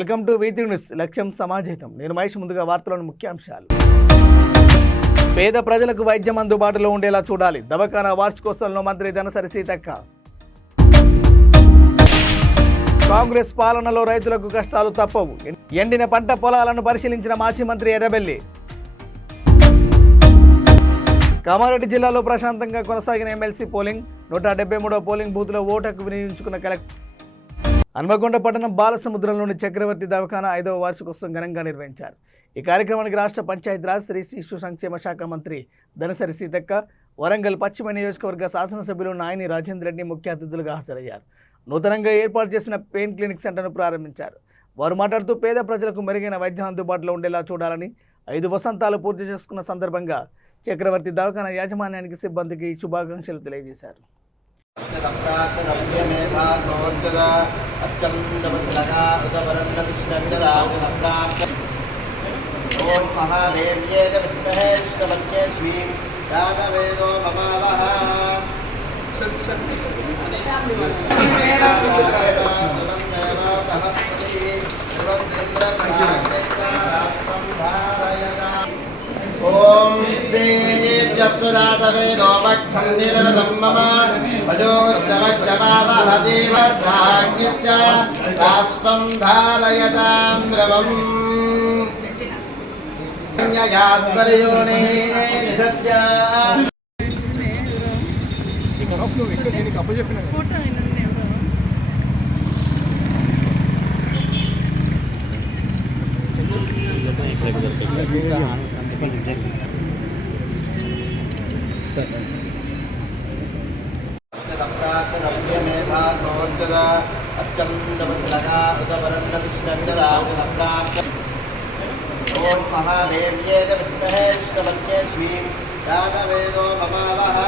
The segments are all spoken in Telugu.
Welcome to V3 news. లక్ష్యం సమాజహితం. నేను మహేష్. ముందుగా వార్తలోని ముఖ్యాంశాలు. పేద ప్రజలకు వైద్యం అందుబాటులో ఉండేలా చూడాలి. దవాఖానా వార్షికోత్సవంలో మంత్రి ధనసరి సీతక్క. కాంగ్రెస్ పాలనలో రైతులకు కష్టాలు తప్పవు. ఎండిన పంట పొలాలను పరిశీలించిన మాజీ మంత్రి ఎర్రబెల్లి. కామారెడ్డి జిల్లాలో ప్రశాంతంగా కొనసాగిన ఎమ్మెల్సీ పోలింగ్. 173వ పోలింగ్ బూత్లో ఓటుకు వినియోగించుకున్న కలెక్టర్. హన్మకొండ పట్టణం బాలసముద్రంలోని చక్రవర్తి దవాఖానా 5వ వార్షికోత్సవం ఘనంగా నిర్వహించారు. ఈ కార్యక్రమానికి రాష్ట్ర పంచాయతీరాజ్ స్త్రీ శిశు సంక్షేమ శాఖ మంత్రి ధనసరి సీతక్క, వరంగల్ పశ్చిమ నియోజకవర్గ శాసనసభ్యులు నాయని రాజేంద్ర రెడ్డి ముఖ్య అతిథులుగా హాజరయ్యారు. నూతనంగా ఏర్పాటు చేసిన పెయిన్ క్లినిక్ సెంటర్ను ప్రారంభించారు. వారు మాట్లాడుతూ పేద ప్రజలకు మెరుగైన వైద్యం అందుబాటులో ఉండేలా చూడాలని 5 వసంతాలు పూర్తి చేసుకున్న సందర్భంగా చక్రవర్తి దవాఖానా యాజమాన్యానికి సిబ్బందికి శుభాకాంక్షలు తెలియజేశారు. ఓం మహాదేవ్యే విద్మహే విష్ణుపత్న్యే శ్రీం యాదవేదో మమావహ ఓం దేవ్యస్వదాతవేదో వక్షం నిరతం మమ వజోస్తవజ్జమావహ దేవసాగ్నిశ్చ శాస్త్రం ధారయతాం ద్రవం ఓం మహాదేవ్యే విద్మహే విష్ణుపత్న్యే శ్రీం యాదవేదో మమావహ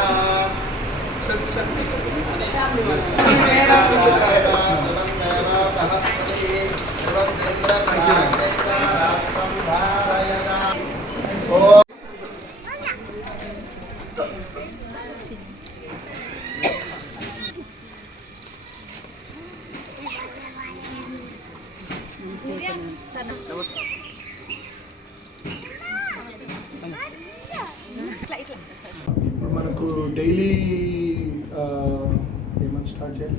ఇప్పుడు మనకు డైలీ ఏమని స్టార్ట్ చేయాలి.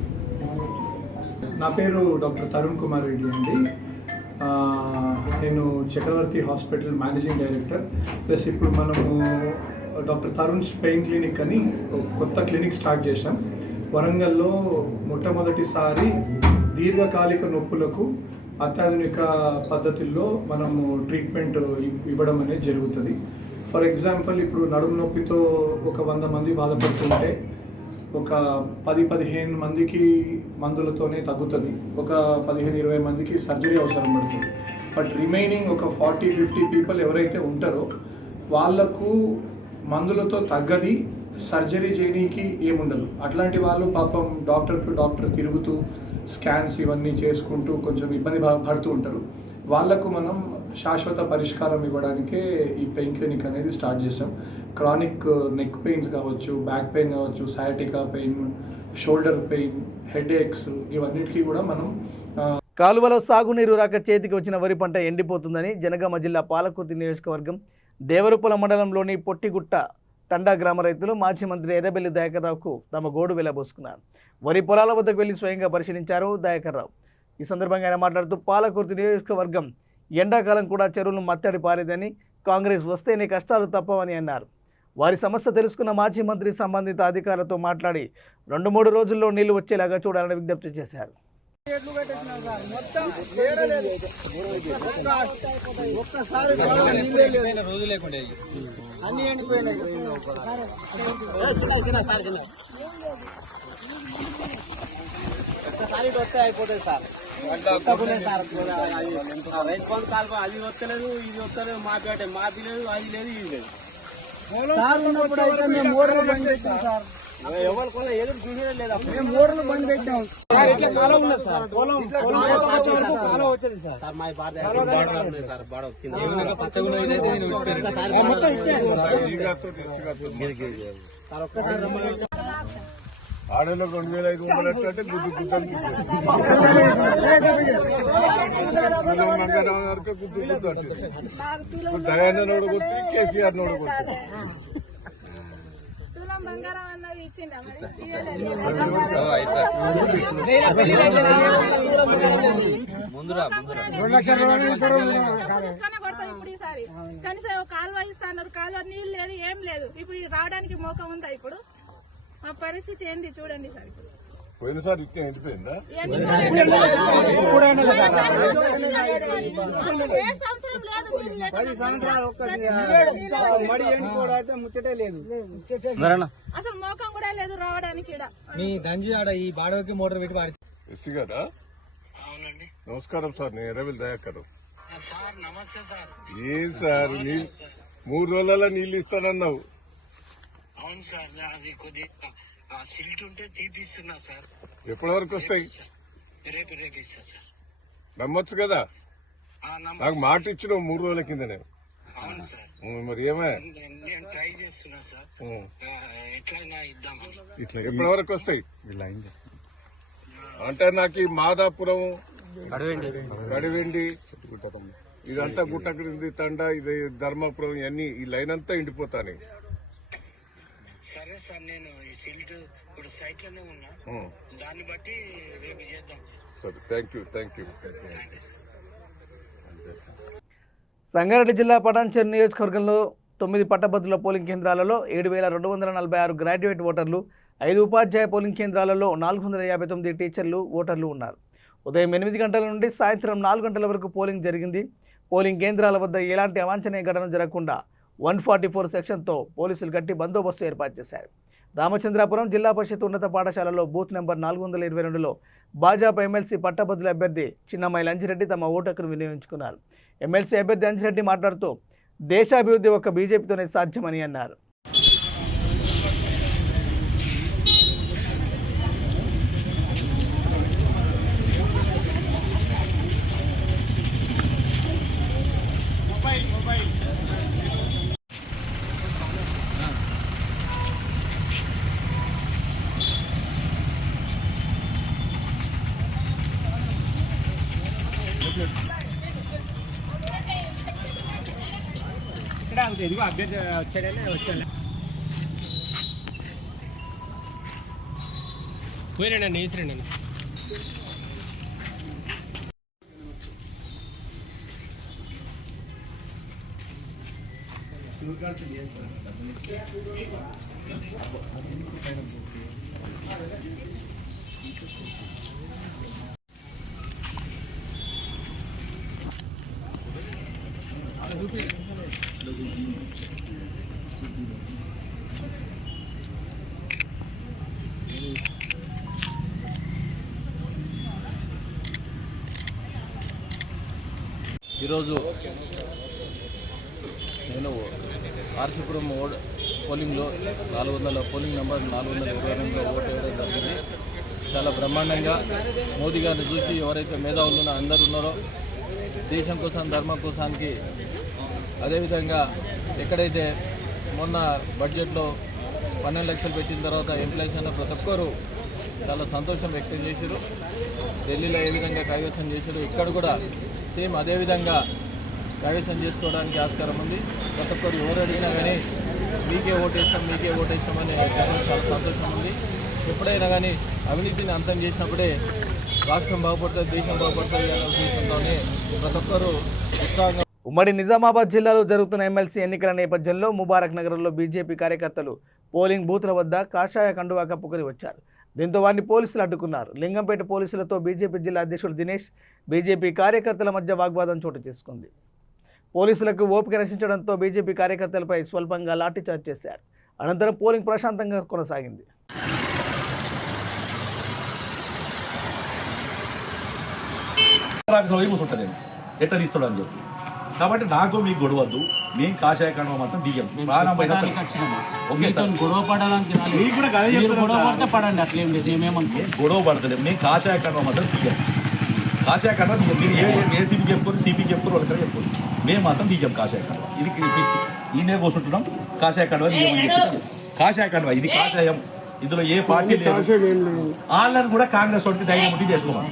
నా పేరు డాక్టర్ తరుణ్ కుమార్ రెడ్డి అండి. నేను చక్రవర్తి హాస్పిటల్ మేనేజింగ్ డైరెక్టర్. ప్లస్ ఇప్పుడు మనము డాక్టర్ తరుణ్స్ పెయిన్ క్లినిక్ అని కొత్త క్లినిక్ స్టార్ట్ చేసాం. వరంగల్లో మొట్టమొదటిసారి దీర్ఘకాలిక నొప్పులకు అత్యాధునిక పద్ధతుల్లో మనము ట్రీట్మెంట్ ఇవ్వడం అనేది జరుగుతుంది. ఫర్ ఎగ్జాంపుల్, ఇప్పుడు నడుము నొప్పితో ఒక 100 మంది బాధపడుతుంటే ఒక 10-15 మందికి మందులతోనే తగ్గుతుంది. ఒక 15-20 మందికి సర్జరీ అవసరం పడుతుంది. బట్ రిమైనింగ్ ఒక 40-50 పీపుల్ ఎవరైతే ఉంటారో వాళ్ళకు మందులతో తగ్గది, సర్జరీ చేయడానికి ఏముండదు. అట్లాంటి వాళ్ళు పాపం డాక్టర్ టు డాక్టర్ తిరుగుతూ స్కాన్స్ ఇవన్నీ చేసుకుంటూ కొంచెం ఇబ్బంది పడుతూ ఉంటారు. వాళ్లకు మనం శాశ్వత పరిష్కారం ఇవ్వడానికే ఈ పెయిన్ క్లినిక్ అనేది స్టార్ట్ చేసాం. క్రానిక్ నెక్ పెయిన్స్ కావచ్చు, బ్యాక్ పెయిన్ కావచ్చు, sciatica pain, shoulder pain, headaches, ఇవన్నిటికీ కూడా మనం కాలువలో సాగునీరు రాక చేతికి వచ్చిన వరి పంట ఎండిపోతుందని జనగామ జిల్లా పాలకుర్తి నియోజకవర్గం దేవరుపల మండలంలోని పొట్టిగుట్ట తండా గ్రామ రైతులు మాజీ మంత్రి ఎర్రబెల్లి దయాకర్ రావుకు తమ గోడు వెళ్లబోసుకున్నారు. వరి పొలాల వద్దకు వెళ్లి స్వయంగా పరిశీలించారు దయాకర్ రావు. ఈ సందర్భంగా ఆయన మాట్లాడుతూ పాలకుర్తి నియోజకవర్గం ఎండాకాలం కూడా చెరువులు మత్తడి పారేదని, కాంగ్రెస్ వస్తేనే కష్టాలు తప్పవని అన్నారు. వారి సమస్య తెలుసుకున్న మాజీ మంత్రి సంబంధిత అధికారులతో మాట్లాడి 2-3 రోజుల్లో నీళ్లు వచ్చేలాగా చూడాలని విజ్ఞప్తి చేశారు. ఒక్కసారి వస్తే అయిపోతుంది సార్. రైతు బంధు కాల్ప అది వస్తలేదు, ఇది వస్తలేదు, మాపేట మాపి లేదు, అది లేదు, ఇది లేదు. ఎవరు కొన ఎదురు చూసేదే లేదా. మేము మోడలు బంద్ పెట్టాం సార్. మా ఆడేళ్ళకి 2500 అంటే గుద్దు గుద్దని మంగళవారం వరకు గుద్దు గుద్దు అంటే దయానంద నోడగొట్టి కేసీఆర్ నోడగొట్టి బంగారం అన్నది ఇచ్చిండ ఇప్పుడు ఈసారి కనీసం కాలువ ఇస్తున్నారు, కాలువ నీళ్ళు లేదు, ఏం లేదు. ఇప్పుడు రావడానికి మోక ఉందా? ఇప్పుడు మా పరిస్థితి ఏంది చూడండి సార్. ఇప్పుడు పోయినసారి ఇట్లా ఎండిపోయిందా? అసలు మోకం కూడా లేదు రావడానికి. మీ గంజి ఆడ ఈ బాడవకి మోటార్ పెట్టి వాడి ఎస్సీ గారా? నమస్కారం సార్, నేను ఎర్రవిల్ దయాకర్. ఏం సార్ 3 రోజులలో నీళ్ళు ఇస్తానన్నావు? అవును సార్, అది కొద్దిగా సిల్ట్ ఉంటే తీపిస్తున్నా సార్. ఎప్పటి వరకు వస్తాయి? రేపు ఇస్తా సార్. నమ్మొచ్చు కదా? నాకు మాట ఇచ్చిన 3 రోజుల కింద నేను. అవును సార్, మరి ఏమే నేను ట్రై చేస్తున్నా సార్, ఎట్లయినా ఇద్దామని. ఎప్పటి వరకు వస్తాయి అంటే నాకు ఈ మాదాపురం, గడివెండి, ఇదంతా గుట్ట క్రింది తండ, ఇది ధర్మాపురం, ఇవన్నీ ఈ లైన్ అంతా ఎండిపోతాను. సరే సార్, నేను ఈ సిల్ట్ ఇప్పుడు సైట్ లోనే ఉన్నా, దాన్ని బట్టి రేపు చేద్దాం సార్. సరే, thank you. Thank you sir. Sangareddy జిల్లా పటాన్చెరు నియోజకవర్గంలో 9 పట్టభద్రుల పోలింగ్ కేంద్రాలలో 7,246 గ్రాడ్యుయేట్ ఓటర్లు, 5 ఉపాధ్యాయ పోలింగ్ కేంద్రాలలో 459 టీచర్లు ఓటర్లు ఉన్నారు. ఉదయం 8 గంటల నుండి సాయంత్రం 4 గంటల వరకు పోలింగ్ జరిగింది. పోలింగ్ కేంద్రాల వద్ద ఎలాంటి అవాంఛనీయ ఘటన జరగకుండా 144 సెక్షన్తో పోలీసులు గట్టి బందోబస్తు ఏర్పాటు చేశారు. రామచంద్రాపురం జిల్లా పరిషత్ ఉన్నత పాఠశాలలో బూత్ నెంబర్ 422లో భాజపా ఎమ్మెల్సీ పట్టభద్రుల అభ్యర్థి చిన్నమ్మాయి లంజిరెడ్డి తమ ఓటు హక్కును వినియోగించుకున్నారు. ఎమ్మెల్సీ అభ్యర్థి అంజిరెడ్డి మాట్లాడుతూ దేశాభివృద్ధి ఒక్క బీజేపీతోనే సాధ్యమని అన్నారు. అభ్యర్థి వచ్చాడే పోయినండి వేసిరండి. ఈరోజు నేను ఆర్సీపురం పోలింగ్లో 400 పోలింగ్ నెంబర్ 422లో ఓటు వేయడం జరిగింది. చాలా బ్రహ్మాండంగా మోదీ గారిని చూసి ఎవరైతే మేధావులు అందరూ ఉన్నారో దేశం కోసం, ధర్మం కోసానికి, అదేవిధంగా ఎక్కడైతే మొన్న బడ్జెట్లో 12 లక్షలు పెట్టిన తర్వాత ఎంప్లాయీస్ అన్న ప్రతి ఒక్కరు చాలా సంతోషం వ్యక్తం చేశారు. ఢిల్లీలో ఏ విధంగా కైవసం చేశారు, ఇక్కడ కూడా సేమ్ అదేవిధంగా కైవసం చేసుకోవడానికి ఆస్కారం ఉంది. ప్రతి ఒక్కరు ఎవరు అడిగినా కానీ మీకే ఓటేస్తామని చాలా సంతోషం ఉంది. ఎప్పుడైనా కానీ అవినీతిని అంతం చేసినప్పుడే రాష్ట్రం బాగుపడుతుంది, దేశం బాగుపడుతుంది అనే ఉద్దేశంతోనే ప్రతి ఒక్కరు ఉత్సాహంగా. ఉమ్మడి నిజామాబాద్ జిల్లాలో జరుగుతున్న ఎమ్మెల్సీ ఎన్నికల నేపథ్యంలో ముబారక్ నగర్లో బీజేపీ కార్యకర్తలు పోలింగ్ బూత్ల వద్ద కాషాయ కండువా కప్పుకొని వచ్చారు. దీంతో వారిని పోలీసులు అడ్డుకున్నారు. లింగంపేట పోలీసులతో బీజేపీ జిల్లా అధ్యక్షుడు దినేష్, బీజేపీ కార్యకర్తల మధ్య వాగ్వాదం చోటు చేసుకుంది. పోలీసులకు ఓపిక నశించడంతో బీజేపీ కార్యకర్తలపై స్వల్పంగా లాఠీచార్జ్ చేశారు. అనంతరం పోలింగ్ ప్రశాంతంగా కొనసాగింది. ఎట్లా తీస్తాడని చెప్పి కాబట్టి నాకు మీకు గొడవద్దు, మేము కాషాయ కండువా మాత్రం దిగాం. గొడవ పడడానికి పడండి, అట్లేం లేదు. గొడవ పడతలేము, మేము కాషాయ కండువా మాత్రం దిగాం. కాషాయ కండువా మీరు ఏసీపీ చెప్పుకోరు, సిపి చెప్పుకోరు, వాళ్ళకి చెప్పుకోరు, మేము మాత్రం దిగాం కాషాయ కండువా. ఇది ఫిక్స్. ఈయనే కూర్చుంటున్నాం, కాషాయ కండువా దిగామని చెప్పి. కాషాయ కండువా ఇది కాషాయం. ఇందులో ఏ పార్టీ లేదు. వాళ్ళని కూడా కాంగ్రెస్ వాడికి ధైర్యం ఉంటే చేసుకోవాలి.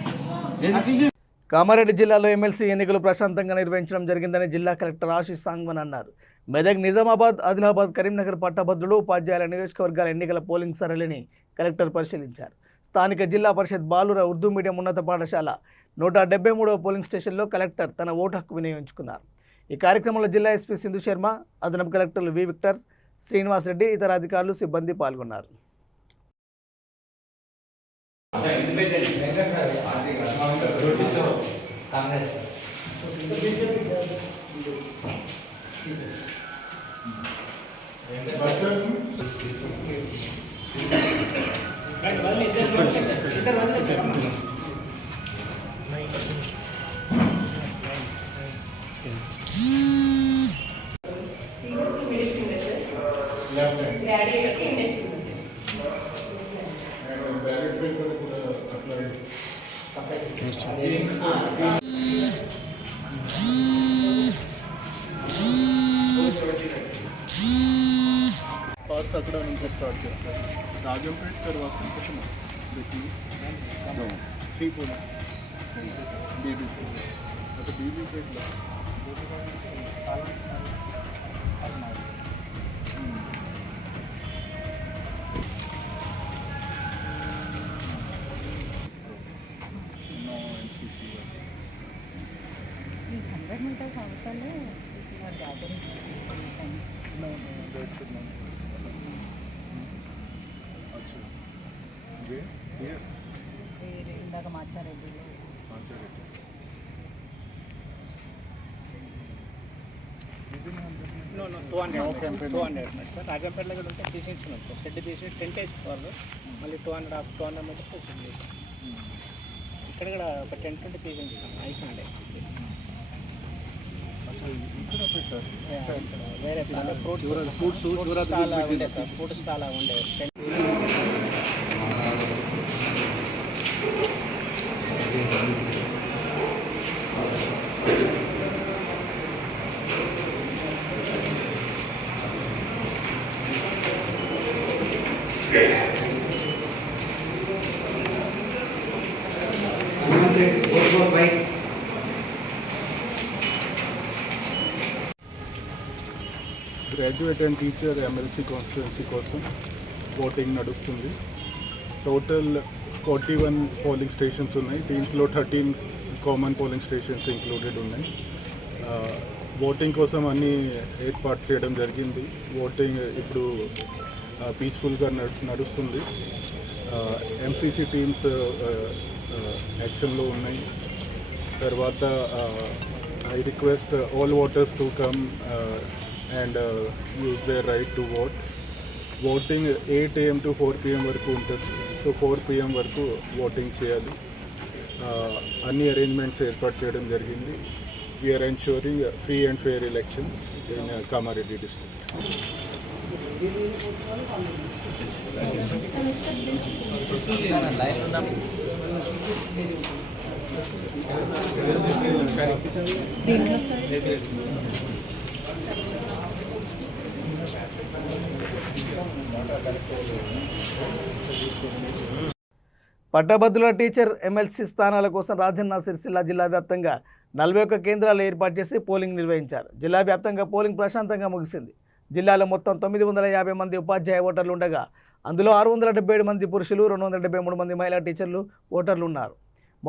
కామారెడ్డి జిల్లాలో ఎమ్మెల్సీ ఎన్నికలు ప్రశాంతంగా నిర్వహించడం జరిగిందని జిల్లా కలెక్టర్ ఆశీష్ సాంగ్వన్ అన్నారు. మెదక్, నిజామాబాద్, ఆదిలాబాద్, కరీంనగర్ పట్టభద్రులు, ఉపాధ్యాయుల నియోజకవర్గాల ఎన్నికల పోలింగ్ సరళిని కలెక్టర్ పరిశీలించారు. స్థానిక జిల్లా పరిషత్ బాలుర ఉర్దూ మీడియం ఉన్నత పాఠశాల 173వ పోలింగ్ స్టేషన్లో కలెక్టర్ తన ఓటు హక్కు వినియోగించుకున్నారు. ఈ కార్యక్రమంలో జిల్లా ఎస్పీ సింధు శర్మ, అదనపు కలెక్టర్లు వి విక్టర్, శ్రీనివాస్ రెడ్డి, ఇతర అధికారులు, సిబ్బంది పాల్గొన్నారు. ఫస్ట్ అక్కడ నుంచి స్టార్ట్ చేస్తారు. రాజంపేట తర్వాత శ్రీపూర్ బీబీపేట అటు బీబీపేటలో ఇందాక మాచారెడ్డి No, 200 సార్. రాజంపేటలో కూడా ఉంటే తీసేయించున్నాం సార్. షెడ్ తీసి టెంట్ వేసుకోవాలి. మళ్ళీ 200 మీటర్స్ షెడ్ వేసాం. ఇక్కడ కూడా ఒక టెంట్ ఉంటే తీసేయించున్నాం. అయిపోయింది. వేరే ఫ్రూట్స్ స్టాల్ ఉండే సార్. ఫ్రూట్ స్టాల్ ఉండే. Graduate and teacher MLC constituency కోసం ఓటింగ్ నడుస్తుంది. టోటల్ 41 పోలింగ్ స్టేషన్స్ ఉన్నాయి. దీంట్లో 13 కామన్ పోలింగ్ స్టేషన్స్ ఇంక్లూడెడ్ ఉన్నాయి. ఓటింగ్ కోసం అన్నీ ఏర్పాటు చేయడం జరిగింది. ఓటింగ్ ఇప్పుడు పీస్ఫుల్గా నడుస్తుంది. ఎంసీసీ టీమ్స్ యాక్షన్లో ఉన్నాయి. తర్వాత I request all voters to come and use their right to vote. Voting 8 AM to 4 PM వరకు ఉంటుంది. సో 4 PM వరకు ఓటింగ్ చేయాలి. అన్ని అరేంజ్మెంట్స్ ఏర్పాటు చేయడం జరిగింది. We're ensuring free and fair elections in Kamareddy district. పట్టభద్రుల టీచర్ ఎమ్మెల్సీ స్థానాల కోసం రాజన్న సిరిసిల్ల జిల్లా వ్యాప్తంగా 41 కేంద్రాలు ఏర్పాటు చేసి పోలింగ్ నిర్వహించారు. జిల్లా వ్యాప్తంగా పోలింగ్ ప్రశాంతంగా ముగిసింది. జిల్లాలో మొత్తం 950 మంది ఉపాధ్యాయ ఓటర్లు ఉండగా అందులో 677 మంది పురుషులు, 273 మంది మహిళా టీచర్లు ఓటర్లు ఉన్నారు.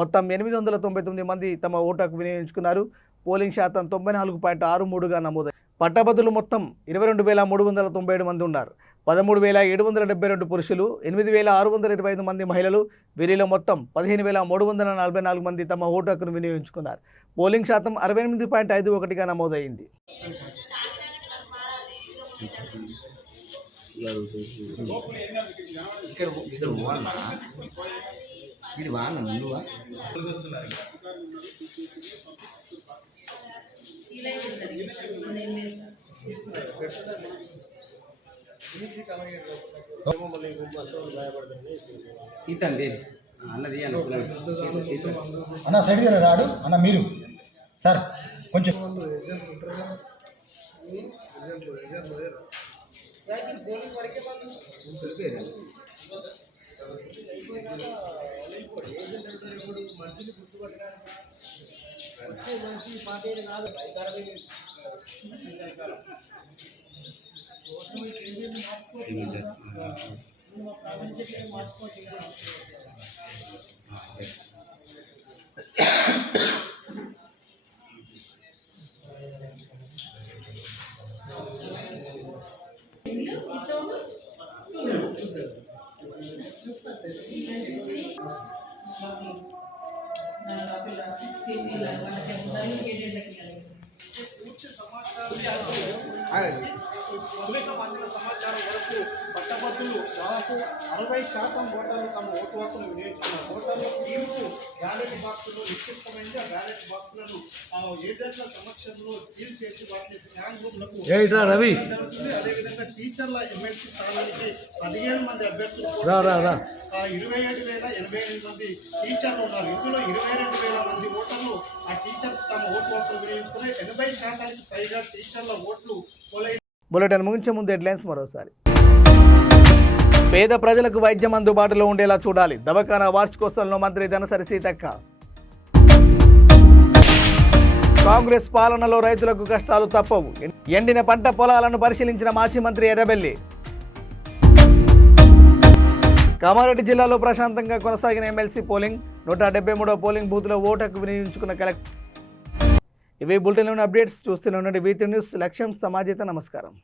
మొత్తం 899 మంది తమ ఓటుకు వినియోగించుకున్నారు. పోలింగ్ శాతం 94.63గా నమోదైంది. పట్టభద్రులు మొత్తం 22,397 మంది ఉన్నారు. 13,772 పురుషులు, 8,625 మంది మహిళలు. వీరిలో మొత్తం 15,344 మంది తమ ఓటు హక్కును వినియోగించుకున్నారు. పోలింగ్ శాతం 68.51గా నమోదైంది. తీతండి అన్నది అన్న సైడ్గా రాడు అన్న మీరు సార్ కొంచెం మందిల సమాచారం వరకు పట్టభద్రులు దాదాపు 60% ఓటర్లు తమ ఓటు హక్కును వినియోగించుకున్నారు. ఓటర్ల తీర్పు బ్యాలెట్ బాక్సులో నిక్షిప్తమైంది. ఆ బ్యాలెట్ బాక్సులను ఏజెంట్ల సమక్షంలో సీల్ చేసి వాటిని స్కాన్ రూమ్లకు జరుగుతుంది. అదేవిధంగా టీచర్ల ఎమ్మెల్సీ స్థానానికి 15 మంది అభ్యర్థులు 27,088 మంది టీచర్లు ఉన్నారు. ఇందులో 22,000 మంది ఓటర్లు ఆ టీచర్స్ తమ ఓటు హక్కును వినియోగించుకున్నారు. 80% పైగా టీచర్ల ఓట్లు పోలై. బులెటిన్ ముగించే ముందు హెడ్లైన్స్ మరోసారి. పేద ప్రజలకు వైద్యం అందుబాటులో ఉండేలా చూడాలి, దవాఖానా వార్షికోత్సవంలో మంత్రి ధనసరి సీతక్క. కాంగ్రెస్ పాలనలో రైతులకు కష్టాలు తప్పవు, ఎండిన పంట పొలాలను పరిశీలించిన మాజీ మంత్రి ఎర్రబెల్లి. కామారెడ్డి జిల్లాలో ప్రశాంతంగా కొనసాగిన ఎమ్మెల్సీ పోలింగ్, 173వ పోలింగ్ బూత్లో ఓటు హక్కు వినియోగించుకున్న కలెక్టర్. ఇవి బులెటిన్లోని అప్డేట్స్. చూస్తూనే ఉండండి V3 న్యూస్. లక్ష్యం సమాజత. నమస్కారం.